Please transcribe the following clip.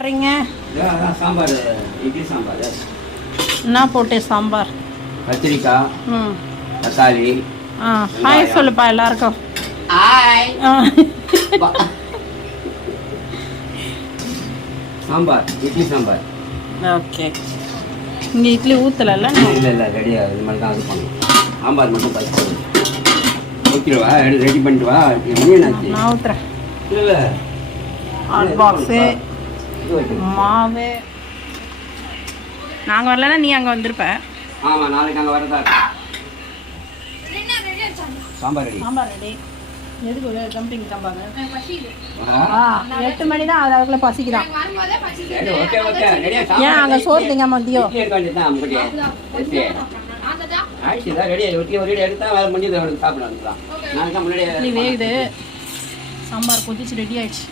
பண்ணுறீங்க? சாம்பார், இட்லி சாம்பார். என்ன போட்டு சாம்பார்? கத்திரிக்காய், தக்காளி. ஹாய் சொல்லுப்பா எல்லாருக்கும். ஹாய். சாம்பார், இட்லி சாம்பார். ஓகே. இங்கே இட்லி ஊற்றல? இல்லை ரெடியாக இது மாதிரி தான் அது பண்ணணும். சாம்பார் மட்டும் பறிச்சு ஊற்றிடுவா, ரெடி பண்ணிட்டு வா. நான் ஊற்றுறேன். இல்லை ஹாட் பாக்ஸு, மாவு. நாங்கள் வரலன்னா நீ அங்கே வந்திருப்ப. ஆமாம், நாளைக்கு அங்கே வரதா இருக்கு. சாம்பார் ரெடி. சாம்பார் ரெடி. எதுக்கு ஜம்பிங் சாம்பார்? 8 மணி தான், அதுக்குள்ள பசிக்குதான். ஏன் அங்கே சோறு திங்க மதியம்? இட்லி வேகுது, சாம்பார் கொதிச்சு ரெடி ஆயிடுச்சு.